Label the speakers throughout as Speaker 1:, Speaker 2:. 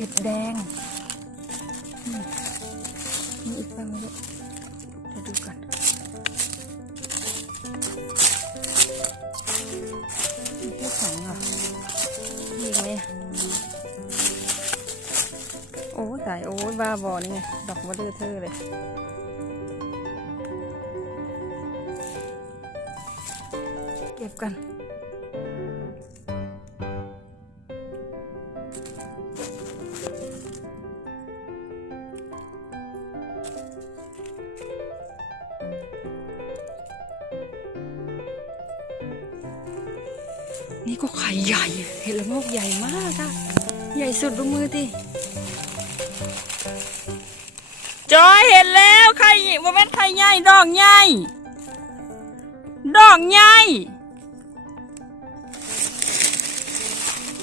Speaker 1: เห็ดแดงอืมมีอีกบ้างไหมลูกเดี๋ยวดูก่อนมีแค่สองเหรอมีอีกไหมโอ้ยตายโอ้ยบ้าบอนี่ไง ดอกมะเดือเธอเลยเก็บกัน นี่ก็ไข่ใหญ่เห็ดละโงกใหญ่มากอะใหญ่สุดดูมือดิจอยเห็นแล้วไข่โมเมนไข่ใหญ่ดอกใหญ่ดอกใหญ่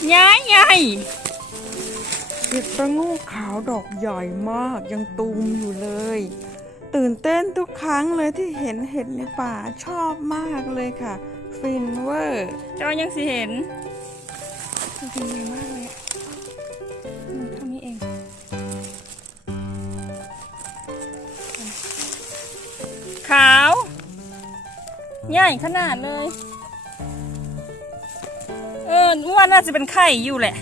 Speaker 1: ใหญ่ใหญ่เห็ดละโงกขาวดอกใหญ่มากยังตูมอยู่เลย ตื่นเต้นทุกครั้งเลยที่เห็นเห็ดในป่าชอบมากเลยค่ะ ฟินเวอร์จอยังสิเห็นมันเป็นไงมากเลยอะมันเท่านี้เองขาวใหญ่ขนาดเลย เออว่าน่าจะเป็นไข่อยู่แหละ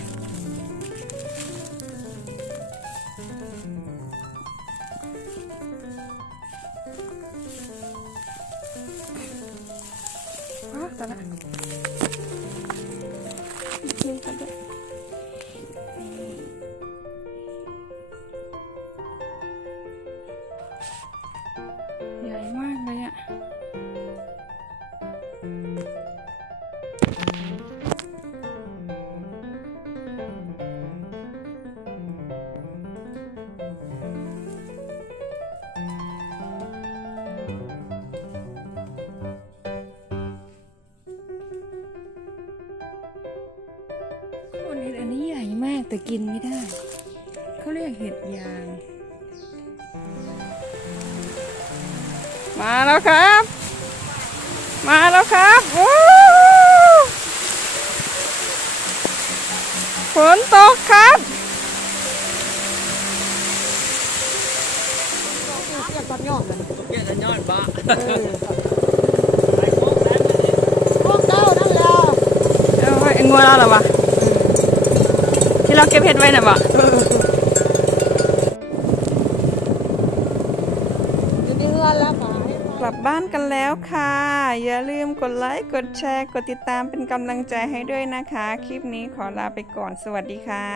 Speaker 1: อ้า มากแต่กินไม่ได้ เขาเรียกเห็ดยาง มาแล้วครับ มาแล้วครับโอ้ฝนตกครับ
Speaker 2: เรียกตัดยอดเลย
Speaker 3: เกี่ยจะยอดบ้า
Speaker 2: พวกเก้านั่นแล้ว
Speaker 1: เอาไว้งัวเราเหรอวะ ที่เราเก็บเห็ดไว้น่ะบ่
Speaker 2: จะได้เงินแล้วป่าก
Speaker 1: ลับบ้านกันแล้วค่ะ อย่าลืมกดไลค์กดแชร์ กดติดตามเป็นกำลังใจให้ด้วยนะคะ คลิปนี้ขอลาไปก่อนสวัสดีค่ะ